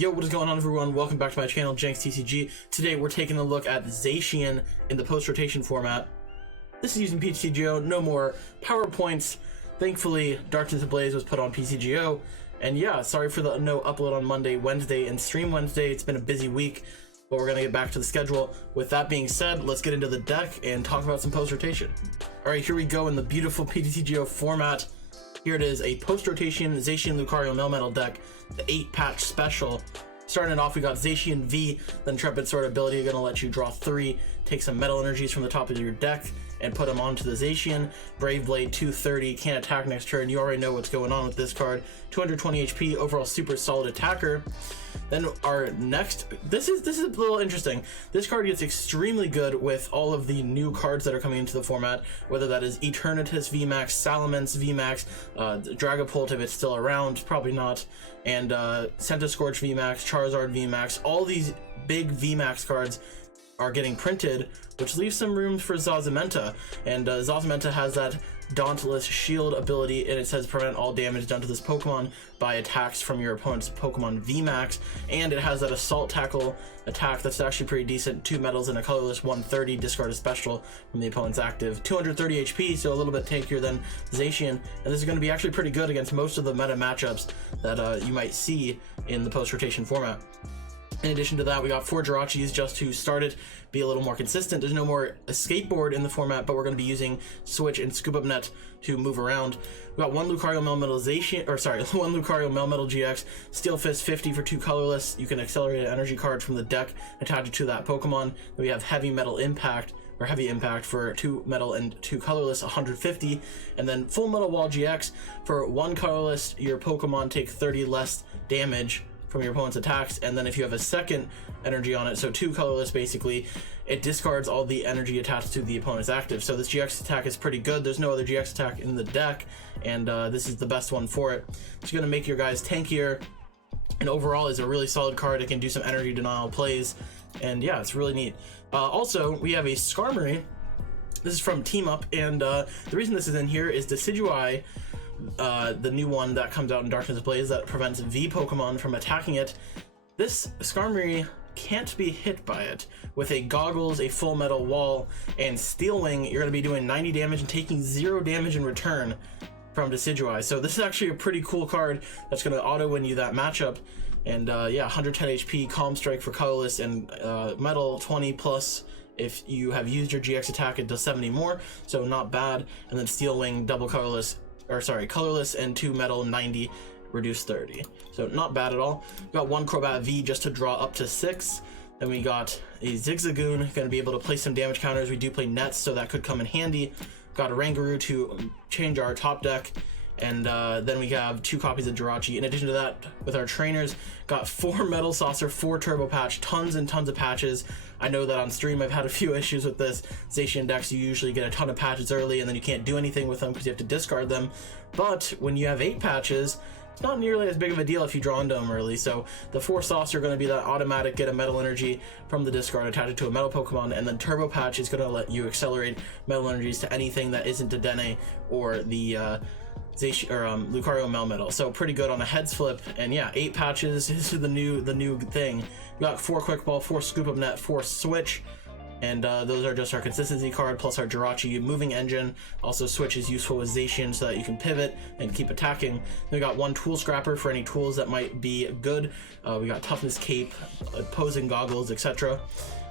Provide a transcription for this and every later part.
Yo, what is going on, everyone? Welcome back to my channel, JenksTCG. Today we're taking a look at Zacian in the post-rotation format. This is using PCGO, no more PowerPoints. Thankfully, Darkness Ablaze was put on PCGO. And yeah, sorry for the no upload on Monday, Wednesday, and stream Wednesday. It's been a busy week, but we're gonna get back to the schedule. With that being said, let's get into the deck and talk about some post-rotation. All right, here we go in the beautiful PCGO format. Here it is, a post-rotation Zacian Lucario Melmetal deck, the 8-patch special. Starting it off, we got Zacian V, the Intrepid Sword ability, gonna let you draw 3, take some metal energies from the top of your deck, and put them onto the Zacian. Brave Blade 230, can't attack next turn. You already know what's going on with this card. 220 HP, overall super solid attacker. Then our next, this is a little interesting. This card gets extremely good with all of the new cards that are coming into the format, whether that is Eternatus VMAX, Salamence VMAX, Dragapult if it's still around, probably not, and Centiskorch VMAX, Charizard VMAX. All these big VMAX cards are getting printed, which leaves some room for Zamazenta, and Zamazenta has that Dauntless Shield ability, and it says prevent all damage done to this Pokemon by attacks from your opponent's Pokemon VMAX, and it has that Assault Tackle attack that's actually pretty decent, 2 metals and a colorless, 130, discard a special from the opponent's active, 230 HP, so a little bit tankier than Zacian, and this is going to be actually pretty good against most of the meta matchups that you might see in the post-rotation format. In addition to that, we got 4 Jirachis just to start it, be a little more consistent. There's no more skateboard in the format, but we're going to be using Switch and Scoop Up Net to move around. We got 1 Lucario Melmetal-GX, Steel Fist 50 for 2 colorless. You can accelerate an energy card from the deck, attach it to that Pokemon. Then we have Heavy Impact for 2 metal and 2 colorless, 150. And then Full Metal Wall GX for 1 colorless, your Pokemon take 30 less damage from your opponent's attacks, and then if you have a second energy on it, so 2 colorless basically, it discards all the energy attached to the opponent's active. So this GX attack is pretty good. There's no other GX attack in the deck, and this is the best one for it. It's going to make your guys tankier, and overall is a really solid card. It can do some energy denial plays, and yeah, it's really neat. Also, we have a Skarmory. This is from Team Up, and the reason this is in here is Decidueye, the new one that comes out in Darkness Ablaze that prevents V Pokemon from attacking it. This Skarmory can't be hit by it. With a Goggles, a Full Metal Wall, and Steel Wing, you're going to be doing 90 damage and taking 0 damage in return from Decidueye. So this is actually a pretty cool card that's going to auto-win you that matchup. And yeah, 110 HP, Calm Strike for colorless, and Metal 20 plus. If you have used your GX attack, it does 70 more, so not bad. And then Steel Wing, double colorless, colorless and 2 metal, 90, reduce 30. So not bad at all. We got 1 Crobat V just to draw up to 6. Then we got a Zigzagoon, going to be able to place some damage counters. We do play nets, so that could come in handy. Got a Oranguru to change our top deck. And then we have 2 copies of Jirachi. In addition to that, with our trainers, got 4 Metal Saucer, 4 Turbo Patch, tons and tons of patches. I know that on stream I've had a few issues with this. Zacian decks, you usually get a ton of patches early and then you can't do anything with them because you have to discard them. But when you have 8 patches, it's not nearly as big of a deal if you draw into them early. So the 4 Saucer are going to be that automatic get a metal energy from the discard, attach it to a metal Pokemon, and then Turbo Patch is going to let you accelerate metal energies to anything that isn't Dedenne or the Lucario Melmetal. So pretty good on a heads flip. And yeah, 8 patches is the new thing. We got 4 Quick Ball, 4 Scoop Up Net, 4 Switch, and those are just our consistency card plus our Jirachi moving engine. Also, Switch is useful with Zacian so that you can pivot and keep attacking. Then we got 1 Tool Scrapper for any tools that might be good. We got Toughness Cape, Opposing Goggles, etc.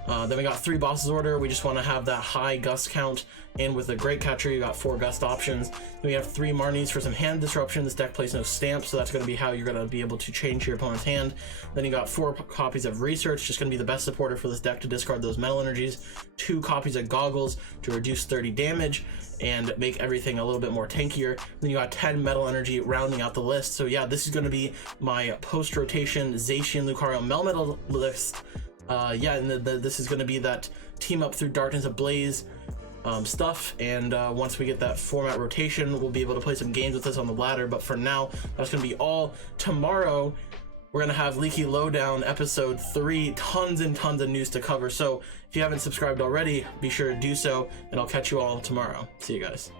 Then we got 3 Bosses Order. We just want to have that high gust count. And with the Great Catcher, you got 4 gust options. Then we have 3 Marnies for some hand disruption. This deck plays no stamps, so that's going to be how you're going to be able to change your opponent's hand. Then you got 4 copies of Research, just going to be the best supporter for this deck to discard those metal energies. 2 copies of Goggles to reduce 30 damage and make everything a little bit more tankier. Then you got 10 metal energy rounding out the list. So yeah, this is going to be my post-rotation Zacian Lucario Melmetal list. Yeah, and this is going to be that team up through Darkness Ablaze stuff, and once we get that format rotation, we'll be able to play some games with this on the ladder. But for now, that's going to be all. Tomorrow, we're going to have Leaky Lowdown episode 3, tons and tons of news to cover. So if you haven't subscribed already, be sure to do so, and I'll catch you all tomorrow. See you guys.